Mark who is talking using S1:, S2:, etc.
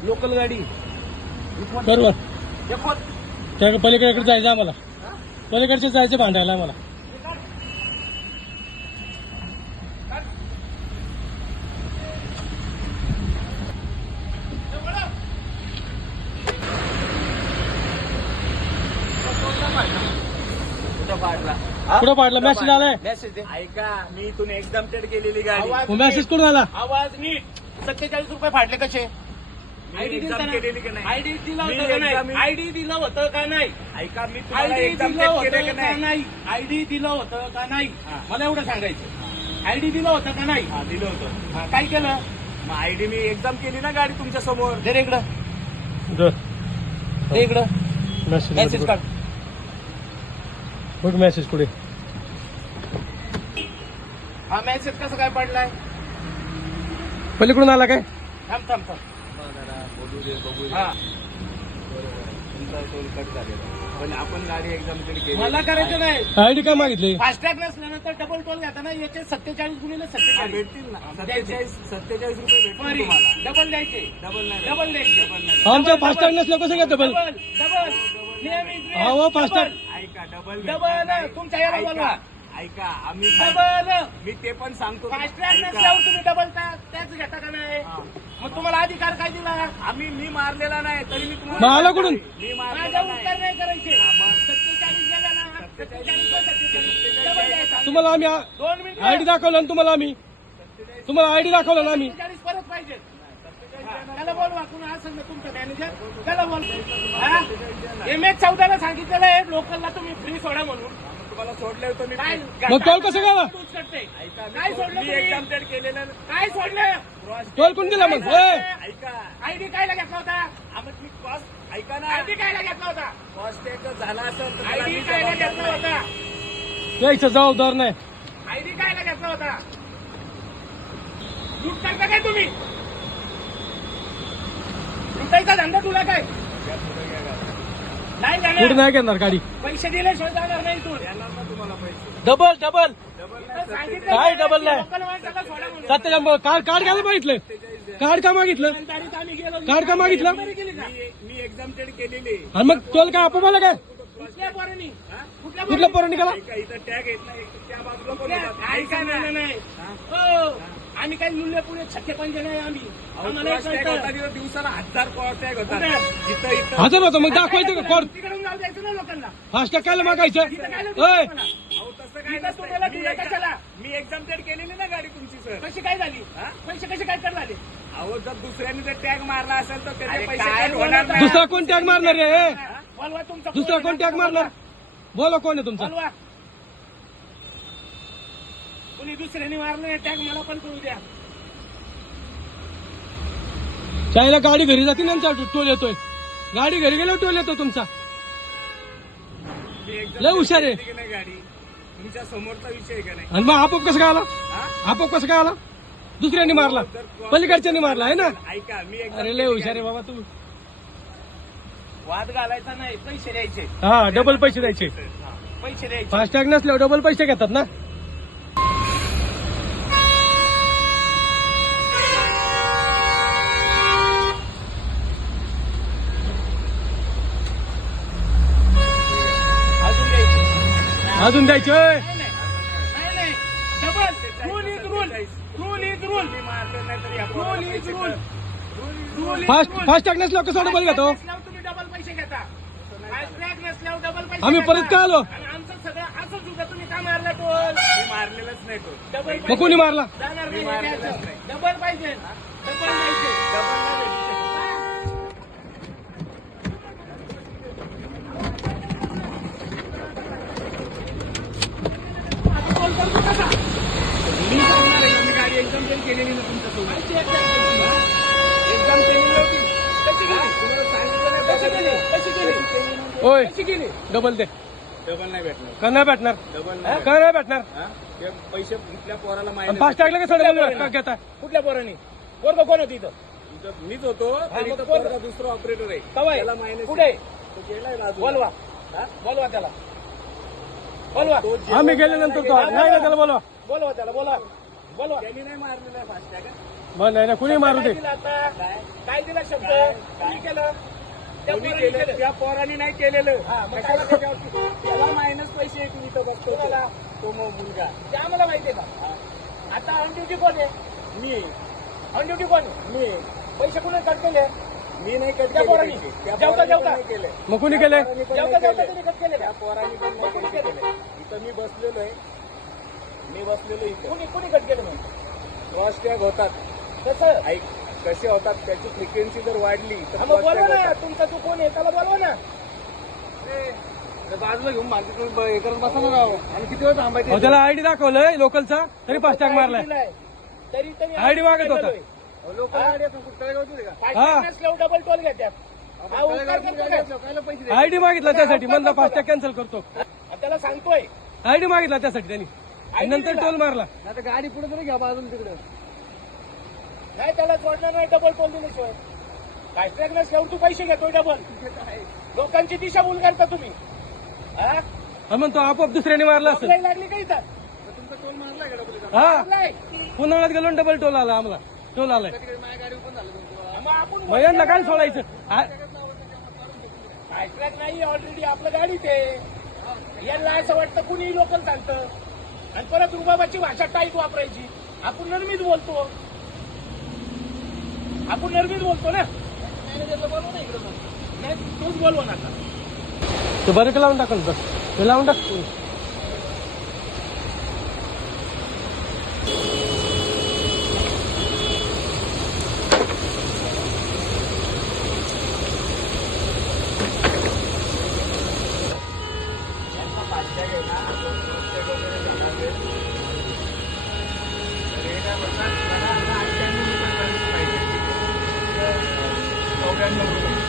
S1: Local गाडी
S2: बरोबर त्या पलीकडे जायचं आम्हाला, पलीकडचे जायचं भांडायला आम्हाला. कुठं पाडलं? मेसेज आलाय.
S1: मेसेज ऐका, मी इथून एकदम टेड केलेली गाडी.
S2: मेसेज कुठून आला?
S1: आवाज नीट. 47 रुपये फाडले कसे? आयडी केलेली का नाही? आयडी दिलं होतं का नाही? आयडी दिलं होतं का नाही? ऐका, मी आयडी दिलं होतं का नाही? आयडी दिलं होतं का नाही? मला एवढं सांगायचं. आयडी दिलं होतं का नाही? दिलं होतं. काय केलं? मग आयडी मी एकदम केली ना गाडी तुमच्या समोर. दे इकडं, दे इकडं मेसेज काढ.
S2: कुठं मेसेज? कुठे?
S1: हा मेसेज कसं काय पडलाय?
S2: पलीकडून आला काय?
S1: थांब थांब थांब. हा तुमचा टोल कट झालेला, पण आपण गाडी एकदम केली. मला करायचं नाही.
S2: आयडी काय मागितली?
S1: फास्टॅग नसल्यानंतर डबल टोल घेता ना. याचे 47 गुणिले 47 भेटतील ना. 47 रुपये भेटतील तुम्हाला. डबल द्यायचे. डबल द्यायचे.
S2: आमच्या फास्टॅग नसलं कसं घेत? डबल
S1: डबल नेहमी.
S2: हो फास्टॅग.
S1: ऐका, डबल तुमच्या याला बोलवा. ऐका, आम्ही डबल, मी ते पण सांगतो. फास्टॅग नसल्यावर तुम्ही डबल टॅक्स घेता का नाही? मग तुम्हाला अधिकार काय दिला? मी मारलेला नाही तरी मी तुम्हाला.
S2: मला कुठून?
S1: मी माझ्या उत्तर नाही करायचे. 47 गेला ना. 47
S2: तुम्हाला आम्ही
S1: 2 मिनिट
S2: आयडी दाखवलं ना तुम्हाला आम्ही. तुम्हाला आयडी दाखवलं ना आम्ही.
S1: 47 परत पाहिजे. त्याला बोलवा. कुणा असेल ना तुमचं मॅनेजर, त्याला बोलवा. MH 14 सांगितलेलं आहे लोकलला तुम्ही फ्री सोडा म्हणून. तुम्हाला सोडलं होतं मी.
S2: मग टोल कसं गेला?
S1: काय सोडलं? एकदम टेड केलेलं. काय सोडलं?
S2: टोल कोण दिला मग?
S1: ऐका, आयडी कायला घेतला होता? मी कॉस्ट ऐका ना. आयडी कायला घेतला होता? कॉस्ट एक झाला असेल. आयडी कायला घेतला होता?
S2: यायचं जबाबदार नाही.
S1: आयडी कायला घेतला होता? लूट करता काय तुम्ही? लुटायचा धंदा तुला काय? नाही
S2: कुठं
S1: जाणार.
S2: नाही घेणार गाडी.
S1: पैसे दिल्याशिवाय जाणार नाही तू. तुम्हाला पैसे
S2: डबल डबल
S1: सांगितलं
S2: काय डबल नाही?
S1: लोकल माणसाला सोडा म्हणून.
S2: सत्याच्या कार्ड काय मागितलं? कार्ड का मागितलं?
S1: तारीख आम्ही गेलो.
S2: कार्ड का मागितलं?
S1: मी एक्झामटेड केलेली.
S2: आणि मग टोल काय आपण काय?
S1: कुठल्या पोरांनी?
S2: कुठल्या पोरांनी केला?
S1: इथं टॅग येत नाही. त्या बाजूला ऐका नाही. हो, आम्ही काही मूल्य पुढे छक्के पंजे नाही. आम्ही दिवसाला 1000 टॅग होता.
S2: हजर होतं मग दाखवायचं का कोण?
S1: तिकडून जाऊ द्यायचं ना लोकांना.
S2: फास्टॅग काय मागायचं?
S1: ओय, तसं काय नसतं. मी एक्झामटेड केलेली ना गाडी तुमची सर. कशी काय झाली? पैसे कसे काय कर झाले? अहो, जर दुसऱ्याने जर टॅग मारला असेल तर त्याचे पैसे होणार नाही.
S2: दुसरा कोण टॅग मारणार रे?
S1: बोलवा तुमचा.
S2: दुसरा कोण टॅग मारणार? बोला कोण आहे तुमचा?
S1: बोलवा. कुणी दुसऱ्याने मारलं टॅग मला पण करू द्या.
S2: त्याला गाडी घरी जाते ना, टोल येतोय. गाडी घरी गेल्यावर टोल येतो तुमचा. लय हुशार आहे.
S1: गाडी तुमच्या समोरचा विषय का नाही?
S2: आणि मग आपोआप कसं काय आला? आपोआप कसं काय आला? दुसऱ्याने मारला, पलीकडच्याने मारला आहे ना.
S1: ऐका, मी
S2: अरे लय हुशार आहे बाबा तू.
S1: वाद घालायचा नाही, पैसे द्यायचे.
S2: हा, डबल पैसे द्यायचे.
S1: पैसे द्यायचे.
S2: फास्टॅग नसल्यावर डबल पैसे घेतात ना. अजून द्यायचे.
S1: नाही. Double rule is rule. Rule is rule. Rule is rule.
S2: FASTag नसल्यावर कसं डबल घेतो?
S1: तुम्ही डबल पैसे घेता. फास्टॅग नसल्यावर डबल पैसे.
S2: आम्ही परत काय आलो?
S1: आमचं सगळं असं सुद्धा तुम्ही का मारला टोल? मी मारलेलंच नाही टोल. डबल
S2: मग कोणी मारला?
S1: जाणार नाही. डबल पाहिजे. डबल पाहिजे. डबल मी सांगणार आहे. मी गाडी एकदम केलेली ना तुमच्यासोबत. एकदम केलेली होती.
S2: होय, डबल दे.
S1: डबल नाही भेटणार.
S2: का नाही भेटणार?
S1: डबल
S2: का नाही भेटणार?
S1: ते पैसे कुठल्या पोराला माहिती.
S2: फास्टॅगला कसं डबल घेता?
S1: कुठल्या पोरांनी? पोरगा कोण होती इथं? मीच होतो. दुसरा ऑपरेटर आहे. त्याला माहिती कुठे? बोलवा. बोलवा त्याला. बोलवा.
S2: आम्ही गेल्यानंतर तो नाही ना, त्याला बोलवा.
S1: बोलवा त्याला. बोलवा. त्यांनी नाही मारलेला फास्टॅग.
S2: मग नाही ना कुणी मारू दे.
S1: काय दिलं आता? काय दिला शब्द कोणी केलं? त्या
S3: कोणी
S1: पोराने
S3: केलं? त्या पोराने नाही केलेलं.
S1: हा, मग
S3: कशाला
S1: काय?
S3: त्याच्यावरती? त्याला मायनस पैसे येतील इथं बघतो
S1: कोणाला?
S3: तो मुलगा.
S1: ते आम्हाला माहितीये का? आता ऑन ड्युटी कोण आहे?
S3: मी
S1: ऑन ड्युटी कोण आहे?
S3: मी
S1: पैसे कुणी कट केले?
S3: मी नाही कट
S1: त्या
S3: केले
S1: पोरांनी?
S3: पैसे. त्या
S1: जेवता
S3: पोरांनी पण
S1: जेवता?
S3: नाही केले.
S2: मग कुणी केलंय?
S3: पोरांनी पण
S1: जेवता
S3: नाही
S1: जेवता
S3: केले.
S1: तुम्ही कट केले
S3: त्या
S1: का?
S3: पोरांनी पण
S1: मग कुणी
S3: नाही
S1: केले?
S3: केले. इथं मी बसलेलो आहे. मी बसलेलो इथं.
S1: कुणी कट केले मग?
S3: क्रॉस टॅग होतात.
S1: कसं?
S3: ऐक कसे होतात त्याची फ्रिक्वेन्सी जर वाढली तर
S1: हा, मग
S3: cross
S1: बोलवा
S3: tag
S1: ना.
S3: होतात.
S1: तुमचा तू कोण आहे त्याला बोलवा ना.
S3: बाजूला घेऊन मागे तुम्ही हे करत बसा ना राव. आणि किती वेळ थांबायचे?
S2: अहो, त्याला आयडी दाखवलंय लोकलचा तरी फास्टॅग मारलाय.
S1: दिलाय. तरी तरी
S2: आयडी मागत होता.
S3: लोक गाडी आपण कुठं तळेगाव होती का?
S2: हा.
S1: नसल्यावर डबल टोल घेतात. हा, उपकार
S3: तळेगावची
S1: करतो
S3: गाडी
S1: का?
S3: असल्यावर कायला पैसे द्यायचे?
S2: आयडी मागितला त्यासाठी म्हणला फास्टॅग कॅन्सल करतो.
S1: त्याला सांगतोय
S2: आयडी मागितला त्यासाठी त्यांनी आणि नंतर टोल मारला.
S3: आता गाडी पुढे तरी घ्या बाजूला तिकडे.
S1: नाही त्याला सोडणार नाही डबल टोल दिल्याशिवाय. फास्टॅग नसल्यावर तू पैसे घेतोय डबल. लोकांची दिशा भूल करता तुम्ही. हा?
S2: हा, म्हणतो आपोआप दुसऱ्याने मारला असेल.
S1: आपल्याला लागली का इथं?
S3: तुमचा टोल मारलाय का डबल?
S2: हा
S1: नाही.
S2: पुन्हा गेलो डबल टोल आला आम्हाला. टोल आलाय.
S3: तिकडे माझ्या गाडी ओपन झालं तुमचं.
S1: मग आपण
S2: मग यांना काय सोडायचं?
S1: फास्टॅग नाही ऑलरेडी आपलं गाडीत आहे. यांना असं वाटतं कुणी लोकल सांगतं आणि परत रुबाबाची भाषा टाईट वापरायची. आपण नरमीच बोलतो. आपण नरमीच बोलतो ना. नाही तूच बोलवा ना आता.
S2: ते बरेक लावून टाकल बस ते लावून टाक.
S3: ₹99